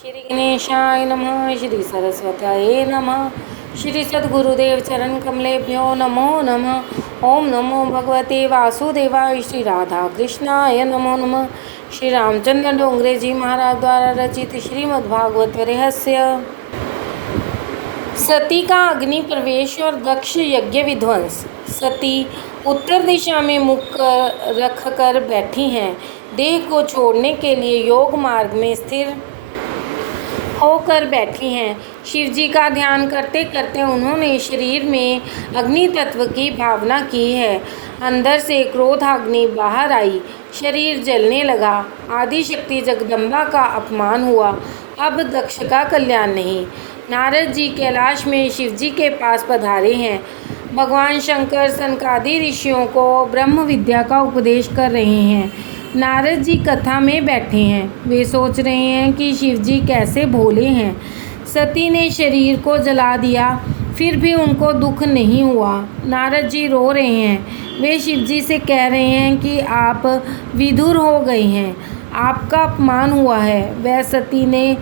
श्री गणेशाय नमः। श्री सरस्वत्याय नमः। श्री सद्गुरुदेव चरण कमलेभ्यो नमो नमः। ओम नमो भगवते वासुदेवाय। श्री राधा कृष्णाय नमो नमः। श्री रामचंद्र डोंगरे जी महाराज द्वारा रचित श्रीमद्भागवत रहस्य। सती का अग्नि प्रवेश और दक्ष यज्ञ विध्वंस। सती उत्तर दिशा में मुख रख कर बैठी हैं। देह को छोड़ने के लिए योग मार्ग में स्थिर होकर बैठी हैं। शिवजी का ध्यान करते करते उन्होंने शरीर में अग्नि तत्व की भावना की है। अंदर से क्रोधाग्नि बाहर आई, शरीर जलने लगा। आदि शक्ति जगदम्बा का अपमान हुआ, अब दक्ष का कल्याण नहीं। नारद जी कैलाश में शिवजी के पास पधारे हैं। भगवान शंकर सनकादि ऋषियों को ब्रह्म विद्या का उपदेश कर रहे हैं। नारद जी कथा में बैठे हैं। वे सोच रहे हैं कि शिवजी कैसे भोले हैं। सती ने शरीर को जला दिया, फिर भी उनको दुख नहीं हुआ। नारद जी रो रहे हैं। वे शिवजी से कह रहे हैं कि आप विधुर हो गए हैं, आपका अपमान हुआ है। वह सती ने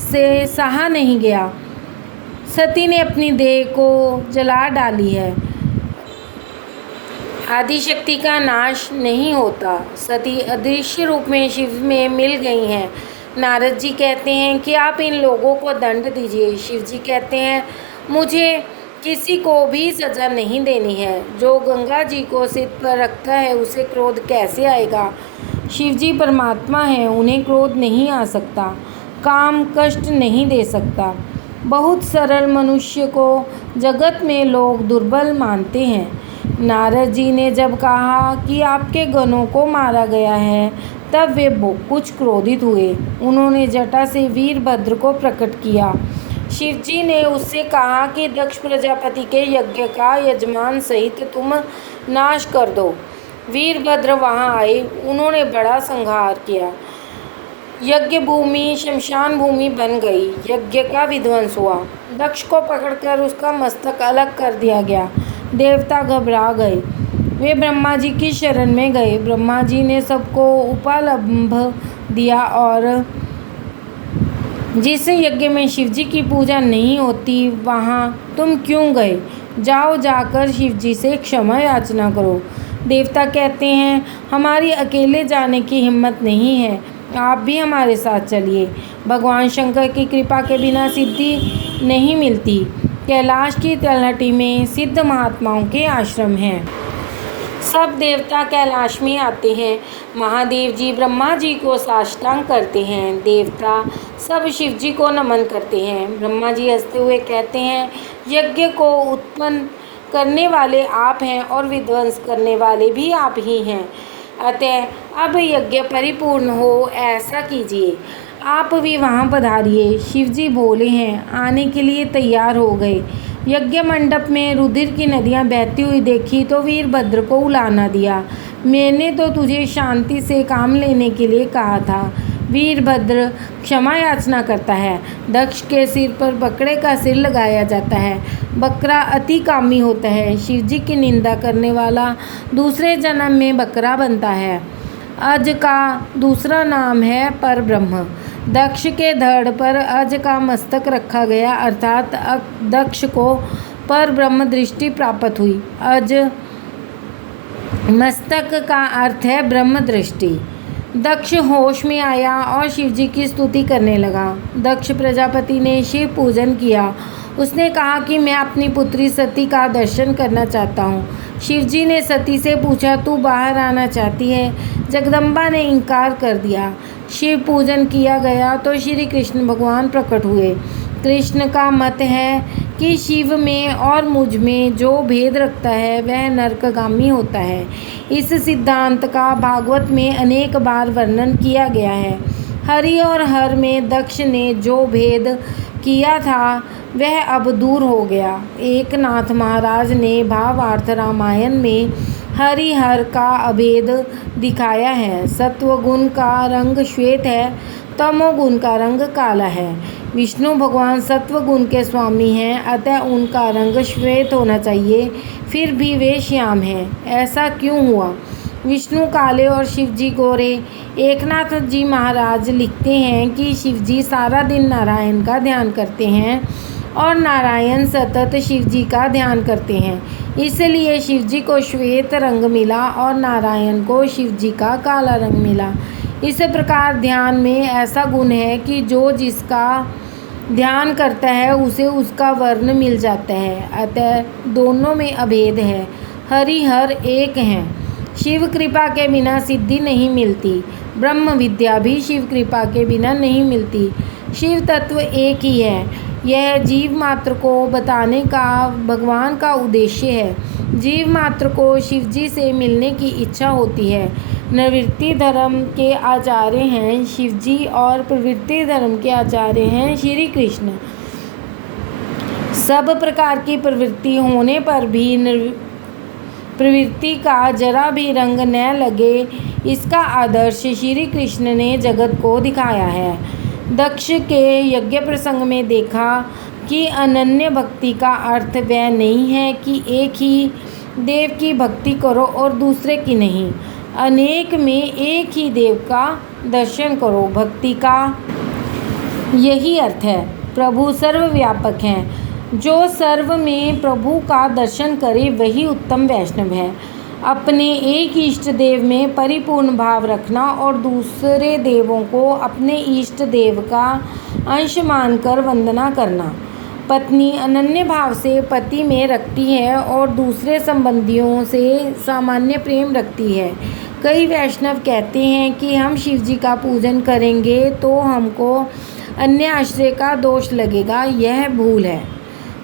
से सहा नहीं गया। सती ने अपनी देह को जला डाली है। आदिशक्ति का नाश नहीं होता। सती अदृश्य रूप में शिव में मिल गई हैं। नारद जी कहते हैं कि आप इन लोगों को दंड दीजिए। शिव जी कहते हैं मुझे किसी को भी सज़ा नहीं देनी है। जो गंगा जी को सिर पर रखता है उसे क्रोध कैसे आएगा। शिव जी परमात्मा हैं, उन्हें क्रोध नहीं आ सकता। काम कष्ट नहीं दे सकता। बहुत सरल मनुष्य को जगत में लोग दुर्बल मानते हैं। नारद जी ने जब कहा कि आपके गणों को मारा गया है, तब वे कुछ क्रोधित हुए। उन्होंने जटा से वीरभद्र को प्रकट किया। शिवजी ने उससे कहा कि दक्ष प्रजापति के यज्ञ का यजमान सहित तुम नाश कर दो। वीरभद्र वहां आए। उन्होंने बड़ा संहार किया। यज्ञ भूमि शमशान भूमि बन गई। यज्ञ का विध्वंस हुआ। दक्ष को पकड़कर उसका मस्तक अलग कर दिया गया। देवता घबरा गए। वे ब्रह्मा जी की शरण में गए। ब्रह्मा जी ने सबको उपालंभ दिया और जिस यज्ञ में शिवजी की पूजा नहीं होती वहाँ तुम क्यों गए? जाओ, जाकर शिवजी से क्षमा याचना करो। देवता कहते हैं हमारी अकेले जाने की हिम्मत नहीं है, आप भी हमारे साथ चलिए। भगवान शंकर की कृपा के बिना सिद्धि नहीं मिलती। कैलाश की तलहटी में सिद्ध महात्माओं के आश्रम हैं। सब देवता कैलाश में आते हैं। महादेव जी ब्रह्मा जी को साष्टांग करते हैं। देवता सब शिव जी को नमन करते हैं। ब्रह्मा जी हंसते हुए कहते हैं यज्ञ को उत्पन्न करने वाले आप हैं और विध्वंस करने वाले भी आप ही हैं। अतः अब यज्ञ परिपूर्ण हो, ऐसा कीजिए। आप भी वहाँ पधारिए। शिवजी बोले हैं, आने के लिए तैयार हो गए। यज्ञ मंडप में रुधिर की नदियाँ बहती हुई देखी तो वीरभद्र को उलाना दिया। मैंने तो तुझे शांति से काम लेने के लिए कहा था। वीरभद्र क्षमा याचना करता है। दक्ष के सिर पर बकरे का सिर लगाया जाता है। बकरा अति कामी होता है। शिवजी की निंदा करने वाला दूसरे जन्म में बकरा बनता है। अज का दूसरा नाम है परब्रह्म। दक्ष के धड़ पर अज का मस्तक रखा गया, अर्थात दक्ष को परब्रह्म दृष्टि प्राप्त हुई। अज मस्तक का अर्थ है ब्रह्म दृष्टि। दक्ष होश में आया और शिवजी की स्तुति करने लगा। दक्ष प्रजापति ने शिव पूजन किया। उसने कहा कि मैं अपनी पुत्री सती का दर्शन करना चाहता हूँ। शिवजी ने सती से पूछा तू बाहर आना चाहती है? जगदम्बा ने इनकार कर दिया। शिव पूजन किया गया तो श्री कृष्ण भगवान प्रकट हुए। कृष्ण का मत है कि शिव में और मुझ में जो भेद रखता है वह नरकगामी होता है। इस सिद्धांत का भागवत में अनेक बार वर्णन किया गया है। हरि और हर में दक्ष ने जो भेद किया था वह अब दूर हो गया। एकनाथ महाराज ने भावार्थ रामायण में हरिहर का अभेद दिखाया है। सत्वगुण का रंग श्वेत है, तमोगुण का रंग काला है। विष्णु भगवान सत्वगुण के स्वामी हैं, अतः उनका रंग श्वेत होना चाहिए, फिर भी वे श्याम हैं। ऐसा क्यों हुआ? विष्णु काले और शिव जी गोरे। एकनाथ जी महाराज लिखते हैं कि शिव जी सारा दिन नारायण का ध्यान करते हैं और नारायण सतत शिव जी का ध्यान करते हैं, इसलिए शिव जी को श्वेत रंग मिला और नारायण को शिव जी का काला रंग मिला। इस प्रकार ध्यान में ऐसा गुण है कि जो जिसका ध्यान करता है उसे उसका वर्ण मिल जाता है, अतः दोनों में अभेद है। हरिहर एक हैं। शिव कृपा के बिना सिद्धि नहीं मिलती, ब्रह्म विद्या भी शिव कृपा के बिना नहीं मिलती। शिव तत्व एक ही है, यह जीव मात्र को बताने का भगवान का उद्देश्य है। जीव मात्र को शिव जी से मिलने की इच्छा होती है। निवृत्ति धर्म के आचार्य हैं शिव जी और प्रवृत्ति धर्म के आचार्य हैं श्री कृष्ण। सब प्रकार की प्रवृत्ति होने पर भी प्रवृत्ति का जरा भी रंग न लगे, इसका आदर्श श्री कृष्ण ने जगत को दिखाया है। दक्ष के यज्ञ प्रसंग में देखा कि अनन्य भक्ति का अर्थ वह नहीं है कि एक ही देव की भक्ति करो और दूसरे की नहीं, अनेक में एक ही देव का दर्शन करो। भक्ति का यही अर्थ है। प्रभु सर्वव्यापक हैं। जो सर्व में प्रभु का दर्शन करे वही उत्तम वैष्णव है। अपने एक इष्ट देव में परिपूर्ण भाव रखना और दूसरे देवों को अपने इष्ट देव का अंश मानकर वंदना करना। पत्नी अनन्य भाव से पति में रखती है और दूसरे संबंधियों से सामान्य प्रेम रखती है। कई वैष्णव कहते हैं कि हम शिव जी का पूजन करेंगे तो हमको अन्य आश्रय का दोष लगेगा, यह भूल है।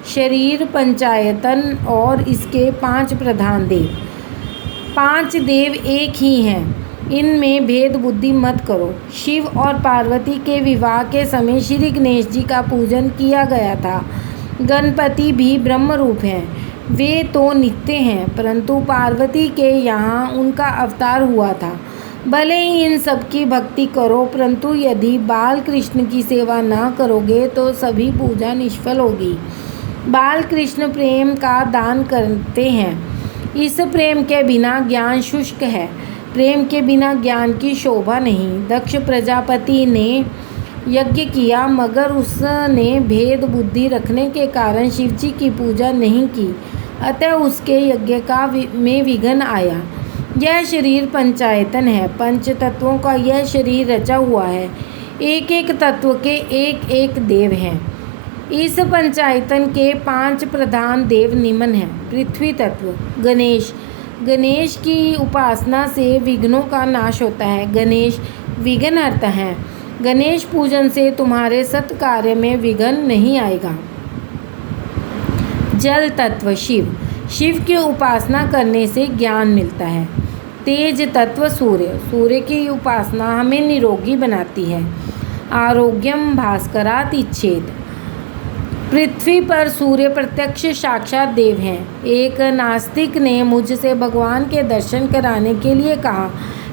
शरीर, पंचायतन और इसके 5 प्रधान देव। 5 देव एक ही हैं, इनमें भेद बुद्धि मत करो। शिव और पार्वती के विवाह के समय श्री गणेश जी का पूजन किया गया था। गणपति भी ब्रह्म रूप हैं, वे तो नित्य हैं, परंतु पार्वती के यहाँ उनका अवतार हुआ था। भले ही इन सब की भक्ति करो, परंतु यदि बाल कृष्ण की सेवा ना करोगे तो सभी पूजा निष्फल होगी। बाल कृष्ण प्रेम का दान करते हैं। इस प्रेम के बिना ज्ञान शुष्क है, प्रेम के बिना ज्ञान की शोभा नहीं। दक्ष प्रजापति ने यज्ञ किया मगर उसने भेद बुद्धि रखने के कारण शिव जी की पूजा नहीं की, अतः उसके यज्ञ का में विघ्न आया। यह शरीर पंचायतन है, पंच तत्वों का यह शरीर रचा हुआ है। एक एक तत्व के एक एक देव हैं। इस पंचायतन के 5 प्रधान देव निम्न हैं। पृथ्वी तत्व। गणेश। गणेश की उपासना से विघ्नों का नाश होता है। गणेश विघ्नहर्ता हैं। गणेश पूजन से तुम्हारे सत्कार्य में विघ्न नहीं आएगा। जल तत्व। शिव। शिव की उपासना करने से ज्ञान मिलता है। तेज तत्व। सूर्य। सूर्य की उपासना हमें निरोगी बनाती है। आरोग्यम भास्करात् इच्छेत्। पृथ्वी पर सूर्य प्रत्यक्ष साक्षात देव हैं। एक नास्तिक ने मुझसे भगवान के दर्शन कराने के लिए कहा।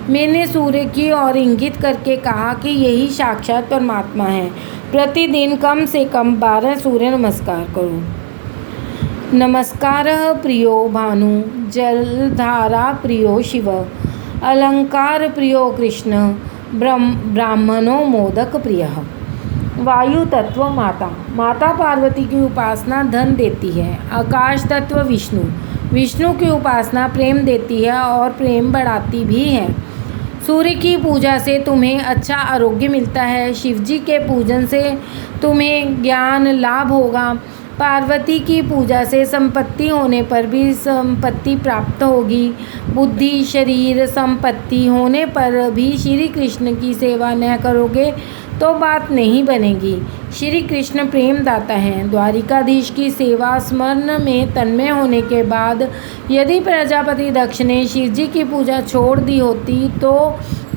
मैंने सूर्य की ओर इंगित करके कहा कि यही साक्षात परमात्मा है। प्रतिदिन कम से कम 12 सूर्य नमस्कार करो। नमस्कारः प्रियो भानु, जलधारा प्रियो शिव, अलंकार प्रियो कृष्ण, ब्राह्मणो मोदक प्रियः। वायु तत्व। माता। माता पार्वती की उपासना धन देती है। आकाश तत्व। विष्णु। विष्णु की उपासना प्रेम देती है और प्रेम बढ़ाती भी है। सूर्य की पूजा से तुम्हें अच्छा आरोग्य मिलता है। शिव जी के पूजन से तुम्हें ज्ञान लाभ होगा। पार्वती की पूजा से संपत्ति होने पर भी संपत्ति प्राप्त होगी। बुद्धि, शरीर, संपत्ति होने पर भी श्री कृष्ण की सेवा न करोगे तो बात नहीं बनेगी। श्री कृष्ण प्रेम दाता हैं। द्वारिकाधीश की सेवा स्मरण में तन्मय होने के बाद यदि प्रजापति दक्ष ने शिव जी की पूजा छोड़ दी होती तो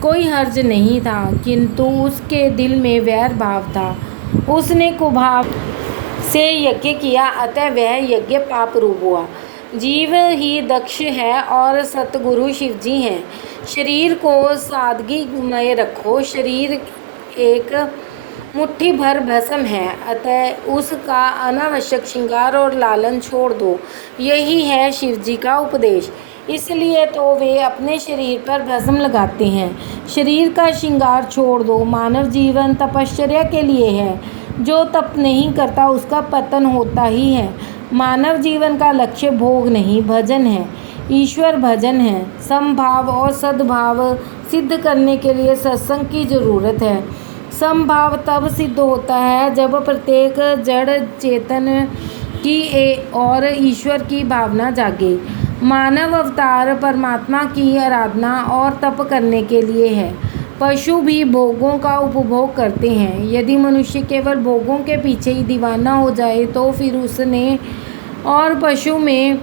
कोई हर्ज नहीं था, किंतु उसके दिल में वैर भाव था। उसने कुभाव से यज्ञ किया, अतः वह यज्ञ पाप रूप हुआ। जीव ही दक्ष है और सतगुरु शिव जी हैं। शरीर को सादगीमय रखो। शरीर एक मुट्ठी भर भस्म है, अतः उसका अनावश्यक श्रृंगार और लालन छोड़ दो। यही है शिव जी का उपदेश। इसलिए तो वे अपने शरीर पर भस्म लगाते हैं। शरीर का श्रृंगार छोड़ दो। मानव जीवन तपश्चर्या के लिए है। जो तप नहीं करता उसका पतन होता ही है। मानव जीवन का लक्ष्य भोग नहीं, भजन है, ईश्वर भजन है। समभाव और सद्भाव सिद्ध करने के लिए सत्संग की जरूरत है। समभाव तब सिद्ध होता है जब प्रत्येक जड़ चेतन की और ईश्वर की भावना जागे। मानव अवतार परमात्मा की आराधना और तप करने के लिए है। पशु भी भोगों का उपभोग करते हैं। यदि मनुष्य केवल भोगों के पीछे ही दीवाना हो जाए तो फिर उसने और पशु में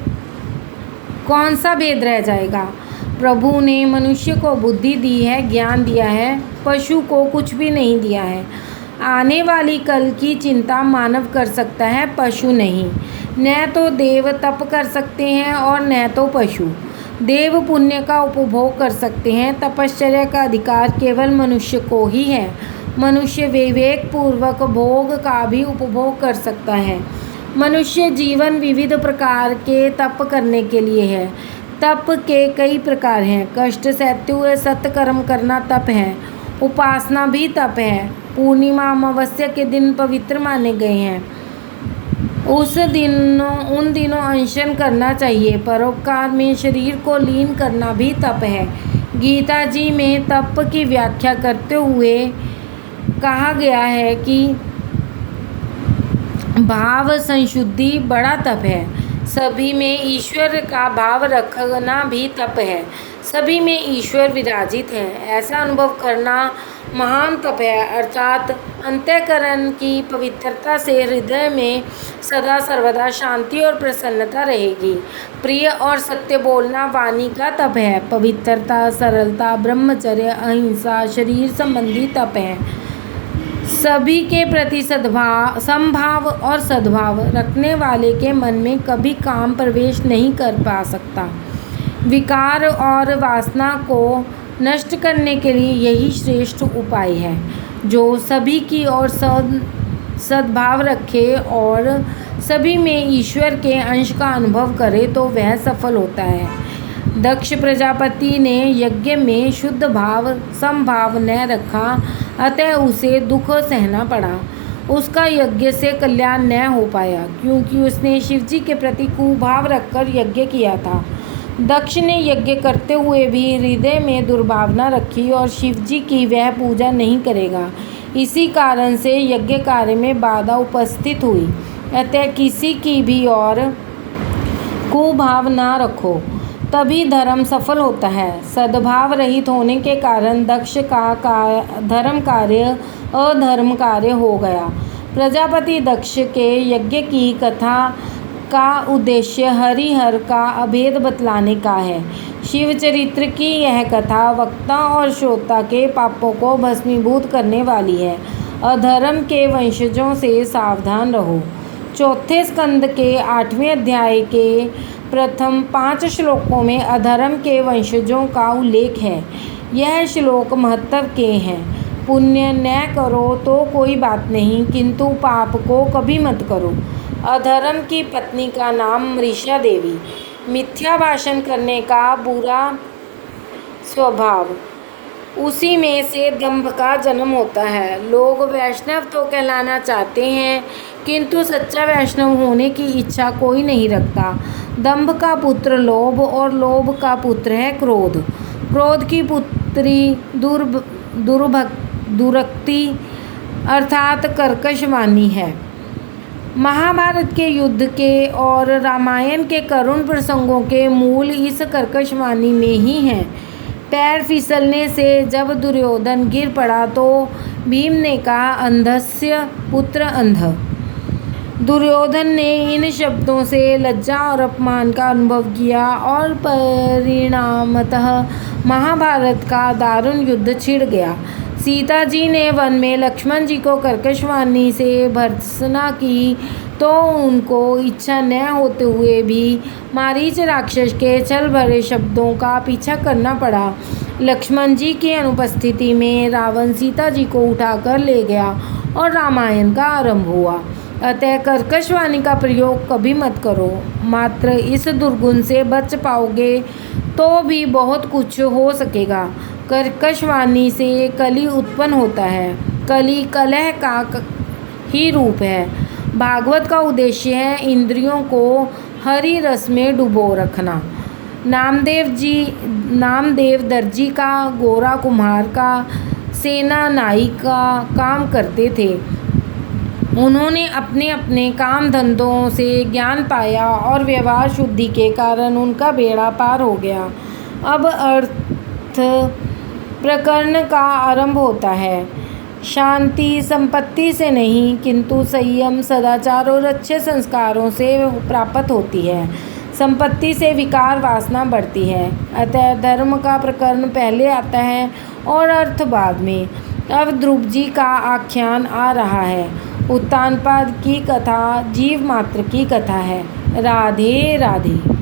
कौन सा भेद रह जाएगा। प्रभु ने मनुष्य को बुद्धि दी है, ज्ञान दिया है, पशु को कुछ भी नहीं दिया है। आने वाली कल की चिंता मानव कर सकता है, पशु नहीं। न तो देव तप कर सकते हैं और न तो पशु। देव पुण्य का उपभोग कर सकते हैं, तपश्चर्या का अधिकार केवल मनुष्य को ही है। मनुष्य विवेक पूर्वक भोग का भी उपभोग कर सकता है। मनुष्य जीवन विविध प्रकार के तप करने के लिए है। तप के कई प्रकार हैं। कष्ट सहते हुए सत्कर्म करना तप है। उपासना भी तप है। पूर्णिमा अमावस्या के दिन पवित्र माने गए हैं। उन दिनों अनशन करना चाहिए। परोपकार में शरीर को लीन करना भी तप है। गीता जी में तप की व्याख्या करते हुए कहा गया है कि भाव संशुद्धि बड़ा तप है। सभी में ईश्वर का भाव रखना भी तप है। सभी में ईश्वर विराजित है, ऐसा अनुभव करना महान तप है। अर्थात अंतःकरण की पवित्रता से हृदय में सदा सर्वदा शांति और प्रसन्नता रहेगी। प्रिय और सत्य बोलना वाणी का तप है। पवित्रता, सरलता, ब्रह्मचर्य, अहिंसा शरीर संबंधी तप है। सभी के प्रति समभाव और सद्भाव रखने वाले के मन में कभी काम प्रवेश नहीं कर पा सकता। विकार और वासना को नष्ट करने के लिए यही श्रेष्ठ उपाय है। जो सभी की ओर सद्भाव रखे और सभी में ईश्वर के अंश का अनुभव करे तो वह सफल होता है। दक्ष प्रजापति ने यज्ञ में शुद्ध भाव समभाव न रखा, अतः उसे दुख सहना पड़ा। उसका यज्ञ से कल्याण न हो पाया, क्योंकि उसने शिवजी के प्रति कुभाव रखकर यज्ञ किया था। दक्ष ने यज्ञ करते हुए भी हृदय में दुर्भावना रखी और शिवजी की वह पूजा नहीं करेगा। इसी कारण से यज्ञ कार्य में बाधा उपस्थित हुई। अतः किसी की भी और कुभाव न रखो, तभी धर्म सफल होता है। सद्भाव रहित होने के कारण दक्ष का धर्म कार्य अधर्म कार्य हो गया। प्रजापति दक्ष के यज्ञ की कथा का उद्देश्य हरिहर का अभेद बतलाने का है। शिव चरित्र की यह कथा वक्ता और श्रोता के पापों को भस्मीभूत करने वाली है। अधर्म के वंशजों से सावधान रहो। चौथे स्कंद के 8वें अध्याय के प्रथम 5 श्लोकों में अधर्म के वंशजों का उल्लेख है। यह श्लोक महत्व के हैं। पुण्य न करो तो कोई बात नहीं, किंतु पाप को कभी मत करो। अधर्म की पत्नी का नाम मृषा देवी। मिथ्या भाषण करने का बुरा स्वभाव, उसी में से दंभ का जन्म होता है। लोग वैष्णव तो कहलाना चाहते हैं, किंतु सच्चा वैष्णव होने की इच्छा कोई नहीं रखता। दंभ का पुत्र लोभ और लोभ का पुत्र है क्रोध। क्रोध की पुत्री दुरक्ति अर्थात कर्कश वाणी है। महाभारत के युद्ध के और रामायण के करुण प्रसंगों के मूल इस कर्कश वाणी में ही हैं। पैर फिसलने से जब दुर्योधन गिर पड़ा तो भीम ने कहा, अंधस्य पुत्र अंध। दुर्योधन ने इन शब्दों से लज्जा और अपमान का अनुभव किया और परिणामतः महाभारत का दारुण युद्ध छिड़ गया। सीता जी ने वन में लक्ष्मण जी को कर्कश वाणी से भर्त्सना की तो उनको इच्छा न होते हुए भी मारीच राक्षस के छल भरे शब्दों का पीछा करना पड़ा। लक्ष्मण जी की अनुपस्थिति में रावण सीता जी को उठाकर ले गया और रामायण का आरंभ हुआ। अतः कर्कश वाणी का प्रयोग कभी मत करो। मात्र इस दुर्गुण से बच पाओगे तो भी बहुत कुछ हो सकेगा। कर्कश वाणी से कली उत्पन्न होता है। कली कलह का ही रूप है। भागवत का उद्देश्य है इंद्रियों को हरि रस में डुबो रखना। नामदेव दर्जी का, गोरा कुम्हार का, सेना नाई का काम करते थे। उन्होंने अपने अपने काम धंधों से ज्ञान पाया और व्यवहार शुद्धि के कारण उनका बेड़ा पार हो गया। अब अर्थ प्रकरण का आरंभ होता है। शांति संपत्ति से नहीं किंतु संयम, सदाचार और अच्छे संस्कारों से प्राप्त होती है। संपत्ति से विकार वासना बढ़ती है। अतः धर्म का प्रकरण पहले आता है और अर्थ बाद में। अब ध्रुव जी का आख्यान आ रहा है। उत्तानपाद की कथा जीव मात्र की कथा है। राधे राधे।